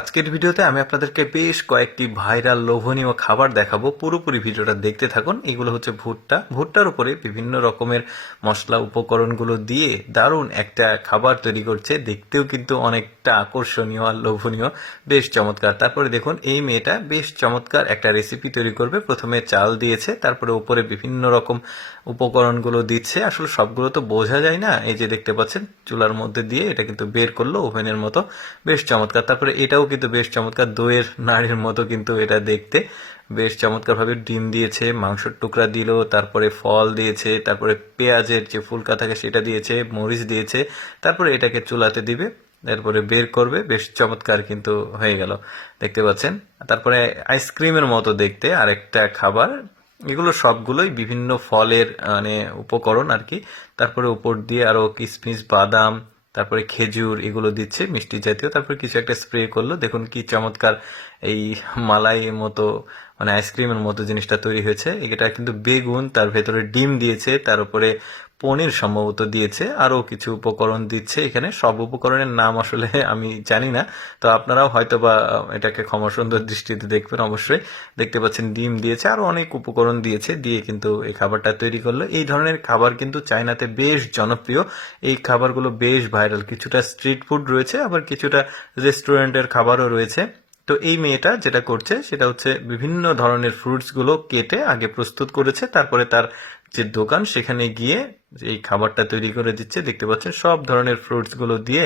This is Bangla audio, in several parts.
আজকের ভিডিওতে আমি আপনাদেরকে বেশ কয়েকটি ভাইরাল লোভনীয় খাবার দেখাবো। পুরোপুরি ভিডিওটা দেখতে থাকুন। এগুলো হচ্ছে ভুট্টার উপরে বিভিন্ন রকমের মশলা উপকরণগুলো দিয়ে দারুণ একটা খাবার তৈরি করছে। দেখতেও কিন্তু অনেকটা আকর্ষণীয় আর লোভনীয়, বেশ চমৎকার। তারপরে দেখুন এই মেয়েটা বেশ চমৎকার একটা রেসিপি তৈরি করবে। প্রথমে চাল দিয়েছে, তারপরে উপরে বিভিন্ন রকম উপকরণগুলো দিচ্ছে। আসলে সবগুলো তো বোঝা যায় না, এই যে দেখতে পাচ্ছেন চুলার মধ্যে দিয়ে এটা কিন্তু বের করলো ওভেনের মতো, বেশ চমৎকার। তারপরে এটাও কিন্তু বেশ চমৎকার, দইয়ের নাড়ির মতো কিন্তু এটা দেখতে, বেশ চমৎকার ভাবে ডিম দিয়েছে, মাংসের টুকরা দিল, তারপরে ফল দিয়েছে, তারপরে পেঁয়াজের যে ফুলকা থাকে সেটা দিয়েছে, মরিচ দিয়েছে, তারপরে এটাকে চুলাতে দিবে, তারপরে বের করবে। বেশ চমৎকার কিন্তু হয়ে গেল, দেখতে পাচ্ছেন। তারপরে আইসক্রিমের মতো দেখতে আরেকটা খাবার। এগুলো সবগুলোই বিভিন্ন ফলের মানে উপকরণ আর কি। তারপরে উপর দিয়ে আরো কিশমিশ, বাদাম, তারপরে খেজুর এগুলো দিচ্ছে মিষ্টি জাতীয়। তারপরে কিছু একটা স্প্রে করলো, দেখুন কি চমৎকার এই মালাই মতো মানে আইসক্রিমের মতো জিনিসটা তৈরি হয়েছে। এটা কিন্তু বেগুন, তার ভেতরে ডিম দিয়েছে, তার উপরে পনির সম্ভবত দিয়েছে, আরো কিছু উপকরণ দিচ্ছে। এখানে সব উপকরণের নাম আসলে আমি জানি না, তো আপনারাও হয়তো বা এটাকে ক্ষমা সুন্দর দৃষ্টিতে দেখবেন অবশ্যই। দেখতে পাচ্ছেন ডিম দিয়েছে, আরো অনেক উপকরণ দিয়েছে, দিয়ে কিন্তু এই খাবারটা তৈরি করলো। এই ধরনের খাবার কিন্তু চায়নাতে বেশ জনপ্রিয়। এই খাবারগুলো বেশ ভাইরাল। কিছুটা স্ট্রিট ফুড রয়েছে, আবার কিছুটা রেস্টুরেন্টের খাবারও রয়েছে। তো এই মেয়েটা যেটা করছে সেটা হচ্ছে বিভিন্ন ধরনের ফ্রুটস গুলো কেটে আগে প্রস্তুত করেছে, তারপরে তার যে দোকান সেখানে গিয়ে এই খাবারটা তৈরি করে দিচ্ছে। দেখতে পাচ্ছেন সব ধরনের ফ্রুটস গুলো দিয়ে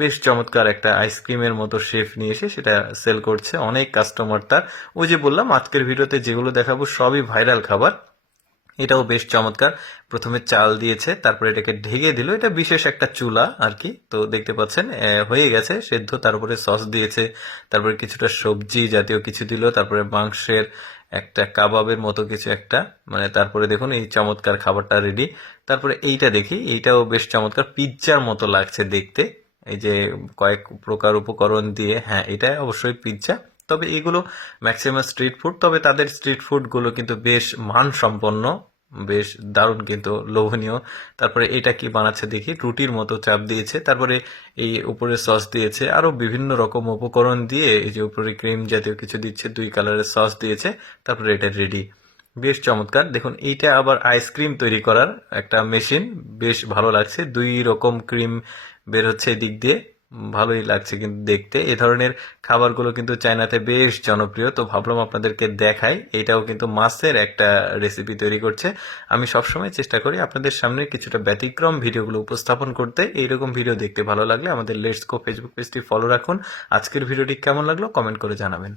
বেশ চমৎকার একটা আইসক্রিমের মতো শেফ নিয়ে এসে সেটা সেল করছে। অনেক কাস্টমার তার। ওই যে বললাম আজকের ভিডিওতে যেগুলো দেখাবো সবই ভাইরাল খাবার। এটাও বেশ চমৎকার। প্রথমে চাল দিয়েছে, তারপরে এটাকে ঢেকে দিল। এটা বিশেষ একটা চুলা আর কি। তো দেখতে পাচ্ছেন হয়ে গেছে সেদ্ধ। তারপরে সস দিয়েছে, তারপরে কিছুটা সবজি জাতীয় কিছু দিল, তারপরে মাংসের একটা কাবাবের মতো কিছু একটা, মানে তারপরে দেখুন এই চমৎকার খাবারটা রেডি। তারপরে এইটা দেখি, এইটাও বেশ চমৎকার, পিৎজার মতো লাগছে দেখতে। এই যে কয়েক প্রকার উপকরণ দিয়ে, হ্যাঁ এটা অবশ্যই পিৎজা। তবে এগুলো ম্যাক্সিমাম স্ট্রিট ফুড, তবে তাদের স্ট্রিট ফুড গুলো কিন্তু বেশ মানসম্পন্ন, বেশ দারুণ কিন্তু লোভনীয়। তারপরে এটা কি বানাচ্ছে দেখি, রুটির মতো চাপ দিয়েছে, তারপরে এই উপরে সস দিয়েছে, আরো বিভিন্ন রকম উপকরণ দিয়ে এই যে উপরে ক্রিম জাতীয় কিছু দিচ্ছে, 2 কালারের সস দিয়েছে, তারপরে এটা রেডি। বেশ চমৎকার। দেখুন এইটা আবার আইসক্রিম তৈরি করার একটা মেশিন, বেশ ভালো লাগছে। 2 রকম ক্রিম বের হচ্ছে এদিক দিয়ে, ভালোই লাগছে কিন্তু দেখতে। এ ধরনের খাবারগুলো কিন্তু চায়নাতে বেশ জনপ্রিয়। তো ভাবলাম আপনাদেরকে দেখাই। এটাও কিন্তু মাছের একটা রেসিপি তৈরি করছে। আমি সবসময় চেষ্টা করি আপনাদের সামনে কিছুটা ব্যতিক্রম ভিডিওগুলো উপস্থাপন করতে। এইরকম ভিডিও দেখতে ভালো লাগলে আমাদের লেটস গো ফেসবুক পেজটি ফলো রাখুন। আজকের ভিডিওটি কেমন লাগলো কমেন্ট করে জানাবেন।